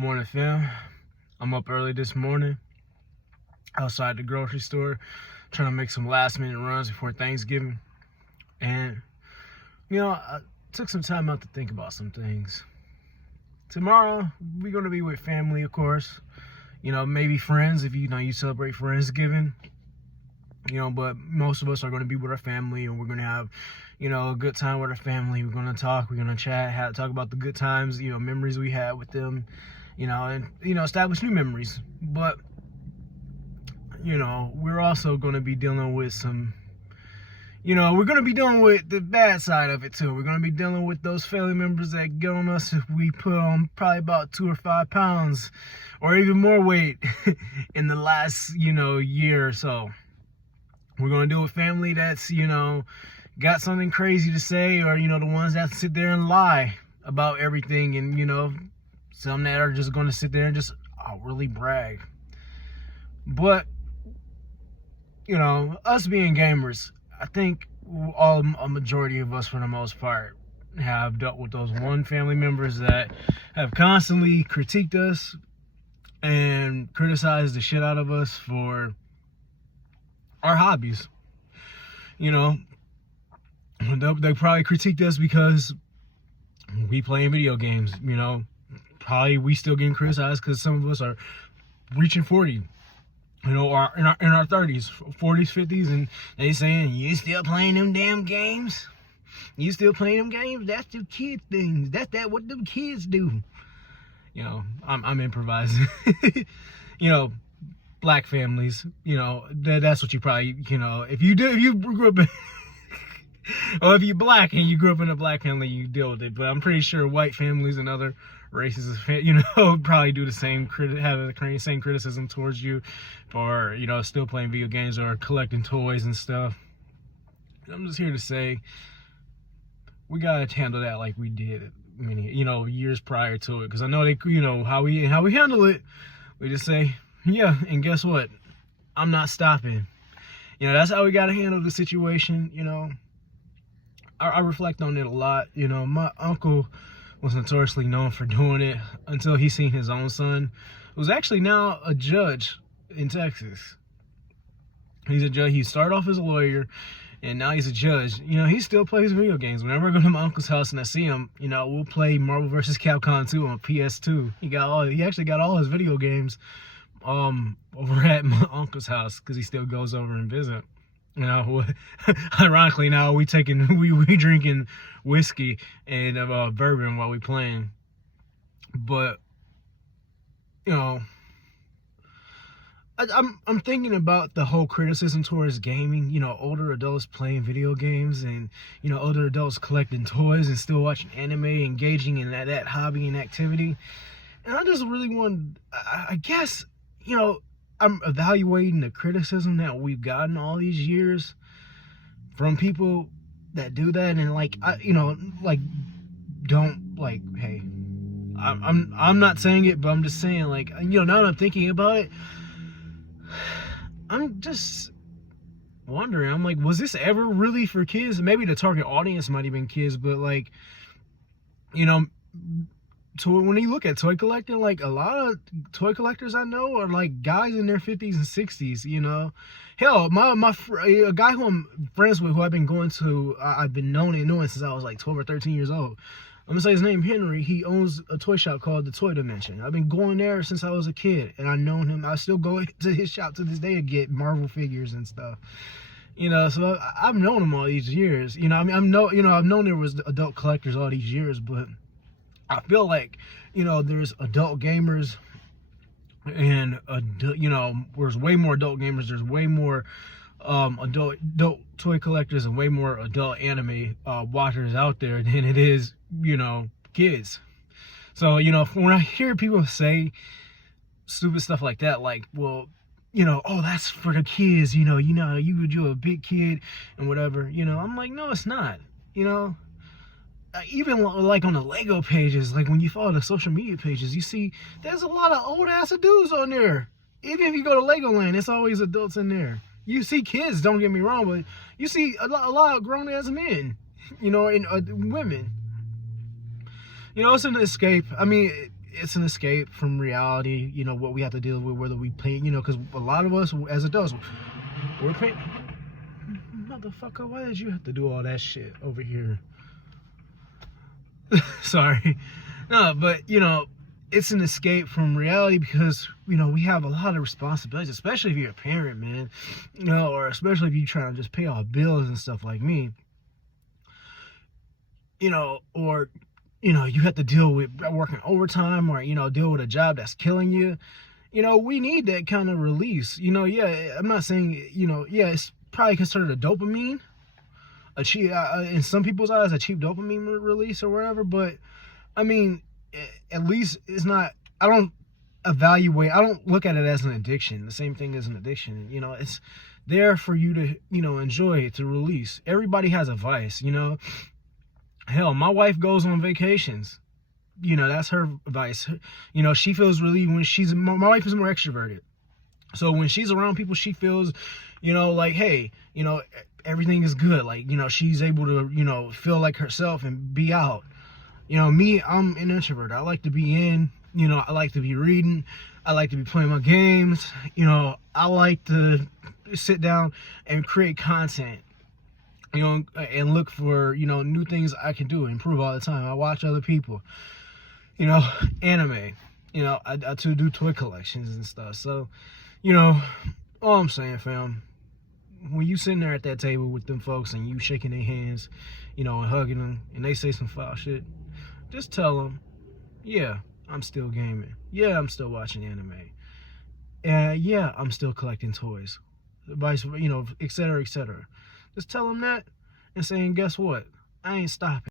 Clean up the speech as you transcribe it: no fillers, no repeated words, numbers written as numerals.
Morning, fam. I'm up early this morning outside the grocery store trying to make some last minute runs before Thanksgiving. And, I took some time out to think about some things. Tomorrow, we're going to be with family, of course. Maybe friends if you celebrate Friendsgiving. But most of us are going to be with our family, and we're going to have, a good time with our family. We're going to talk, we're going to chat, talk about the good times, memories we had with them, and, establish new memories. But, we're also going to be dealing with we're going to be dealing with the bad side of it too. We're going to be dealing with those family members that get on us if we put on probably about 2 or 5 pounds or even more weight in the last, year or so. We're going to deal with family that's, got something crazy to say, or, the ones that sit there and lie about everything, and, some that are just going to sit there and just outwardly brag. But, us being gamers, I think a majority of us, for the most part, have dealt with those one family members that have constantly critiqued us and criticized the shit out of us for our hobbies. They probably critiqued us because we playing video games. Probably we still getting criticized because some of us are reaching 40. Or in our 30s, 40s, 50s, and they saying, you still playing them damn games? You still playing them games? That's the kid things. That's what them kids do. I'm improvising. Black families, that's what you probably, if you grew up in, or if you're black and you grew up in a black family, you deal with it. But I'm pretty sure white families and other races, probably do the same, have the same criticism towards you for, still playing video games or collecting toys and stuff. I'm just here to say, we gotta handle that like we did many, years prior to it. Because I know they, how we handle it. We just say, yeah, and guess what? I'm not stopping. That's how we gotta handle the situation. I reflect on it a lot. My uncle was notoriously known for doing it until he seen his own son, who's actually now a judge in Texas. He's a judge. He started off as a lawyer, and now he's a judge. He still plays video games. Whenever I go to my uncle's house and I see him, we'll play Marvel vs. Capcom 2 on PS2. He actually got all his video games over at my uncle's house because he still goes over and visit. Ironically, now we drinking whiskey and bourbon while we playing. But I'm thinking about the whole criticism towards gaming. Older adults playing video games, and older adults collecting toys and still watching anime, engaging in that hobby and activity. And I just really want, I guess, I'm evaluating the criticism that we've gotten all these years from people that do that, and hey, I'm not saying it, but I'm just saying, now that I'm thinking about it, I'm just wondering, I'm like, was this ever really for kids? Maybe the target audience might have been kids, but so when you look at toy collecting, a lot of toy collectors I know are guys in their 50s and 60s. Hell, a guy who I'm friends with, who I've been knowing since I was 12 or 13 years old. I'm gonna say his name, Henry. He owns a toy shop called the Toy Dimension. I've been going there since I was a kid, and I've known him. I still go to his shop to this day and get Marvel figures and stuff. So I've known him all these years. I've known there was adult collectors all these years, but I feel like, there's adult gamers and, there's way more adult gamers. There's way more adult toy collectors and way more adult anime watchers out there than it is, kids. So, when I hear people say stupid stuff like that, oh, that's for the kids, you're a big kid and whatever, I'm like, no, it's not, even on the Lego pages, when you follow the social media pages, you see there's a lot of old ass dudes on there. Even if you go to Legoland, it's always adults in there. You see kids, don't get me wrong, but you see a lot of grown ass men, and women. It's an escape. I mean, it's an escape from reality, you know, what we have to deal with, whether we pay, you know, because a lot of us as adults, we're paying. Motherfucker, why did you have to do all that shit over here? Sorry. No, but, you know, it's an escape from reality because, you know, we have a lot of responsibilities, especially if you're a parent, man, you know, or especially if you're trying to just pay all bills and stuff like me, you know, or, you know, you have to deal with working overtime or, you know, deal with a job that's killing you. You know, we need that kind of release. You know, yeah, I'm not saying, you know, yeah, it's probably considered a dopamine, a cheap, in some people's eyes, a cheap dopamine release or whatever, but I mean, at least it's not, I don't look at it as an addiction, the same thing as an addiction. You know, it's there for you to, you know, enjoy it, to release. Everybody has a vice, you know. Hell, my wife goes on vacations. You know, that's her vice. You know, she feels really, when my wife is more extroverted. So when she's around people, she feels, you know, like, hey, you know, everything is good. Like, you know, she's able to, you know, feel like herself and be out. You know, me, I'm an introvert. I like to be in, you know, I like to be reading. I like to be playing my games. You know, I like to sit down and create content, you know, and look for, you know, new things I can do, improve all the time. I watch other people, you know, anime. You know, I do toy collections and stuff. So, you know, all I'm saying, fam, when you sitting there at that table with them folks and you shaking their hands, you know, and hugging them, and they say some foul shit, just tell them, yeah, I'm still gaming. Yeah, I'm still watching anime. Yeah, I'm still collecting toys. Vice, you know, et cetera, et cetera. Just tell them that and saying, guess what? I ain't stopping.